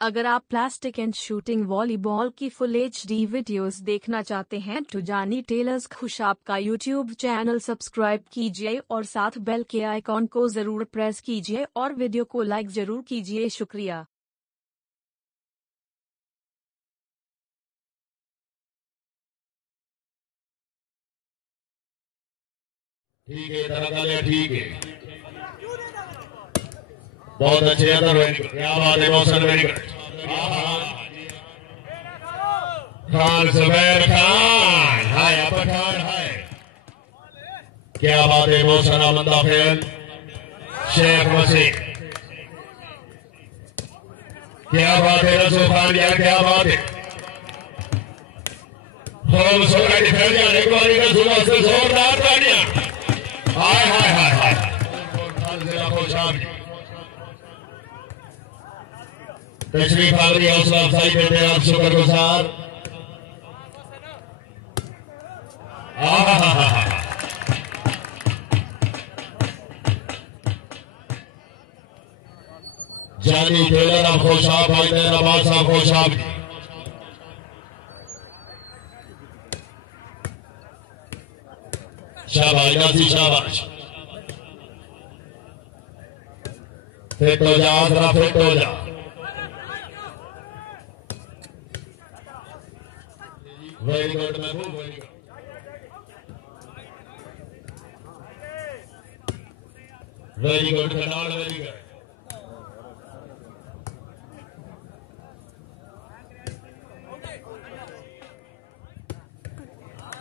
अगर आप plastic and shooting volleyball की फुल HD वीडियोस देखना चाहते हैं तो जानी टेलर्स खुशाब का YouTube चैनल सब्सक्राइब कीजिए और साथ बेल के आइकॉन को जरूर प्रेस कीजिए और वीडियो को लाइक जरूर कीजिए। शुक्रिया। ठीक है, तरह ठीक है, बहुत अच्छे अंदर, क्या बात है मौसम, वेरी गुड। खान जुबैर खान, हाय अपर खान, हाय क्या बात है मौसम, अमंदा फेल शेख वसीम, क्या बात है रसूल खान, यार क्या बात है। हम सोना डिफेंड जाने को वाली का सुबह से जोरदार तालियां, हाय हाय हाय हाय जिला खुशाब तशरीफ आवरी, हौसला अफजाई देते आप शुक्रगुजार। जानी टेलर अब खुशाब भाई नवाज साहब खुशाब, शाबाश नासी शाबाश, फिट हो जा जरा, फिट हो जा। वेरी गुड महबूब, very good, very good Khanal, very good.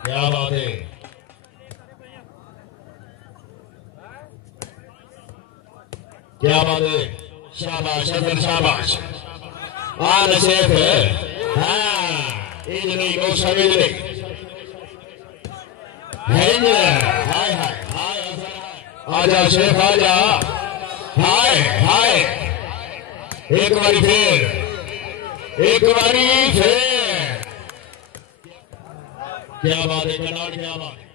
क्या बात है, क्या बात है, शाबाश हसन शाबाश, आन शेख है, हाँ इजली को समिजली, हाय हाय हाय, आजा शेख आजा, हाय हाय, एक बारी फिर, एक बारी फिर, क्या बात है कनाल, क्या बात है,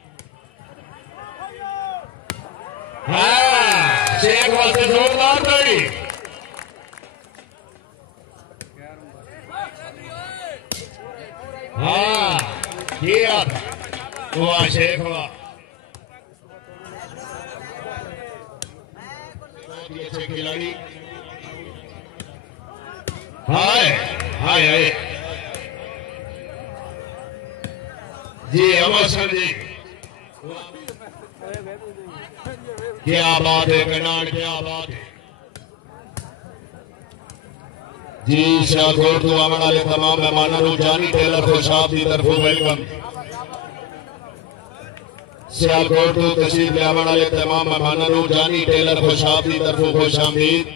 हाँ शेख वास्ते जोरदार ताड़ी, हाँ किया हुआ शेख हुआ, बहुत ही अच्छे खिलाड़ी, हाय हाय हाय जी अमोशन जी, क्या बात है कनाड, क्या बात है जी। शाहकोट तो आने वाले तमाम मेहमानों को जानी टेलर खुशाब की तरफ वेलकम। सियालकोट तो तशरीफ ले आने वाले तमाम मेहमानों को जानी टेलर खुशाब की तरफ खुश आमदीद।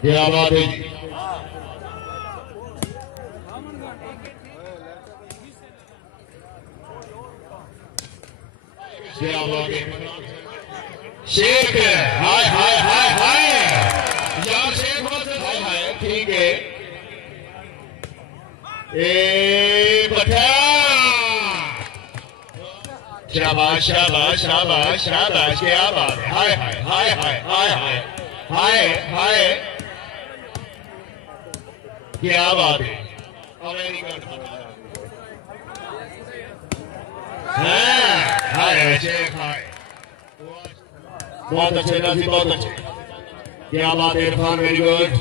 क्या बात है जी, शेख, हाय हाय हाय हाय, यार शेख हाय हाय, ठीक है, ए बता, शाबाश शाबाश शाबाश शाबाश, क्या बात है, हाय हाय हाय हाय हाय हाय हाय हाय, क्या बात है, हाय शेख हाय, बहुत अच्छे नाजी, बहुत अच्छे, क्या बात है इरफान, वेरी गुड,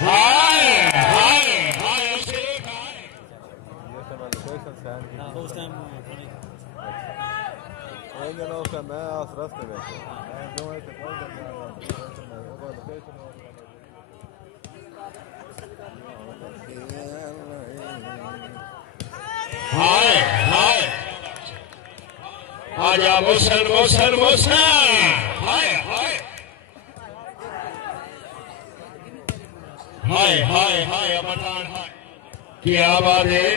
हाय हाय हाय शेख हाय, हाय हाय, आजा मोशन मोशन मोशन, हाय हाय हाय हाय हाय अमरदान, हाय क्या बात है,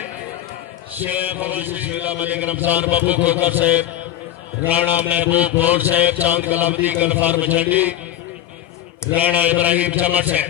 शेख सुशीला मलिक रमजान बब्बू खोकर साहब, राणा महबूब भोट साहब, चांद कलामती कलफार मचंडी, राणा इब्राहिम चमट साहब,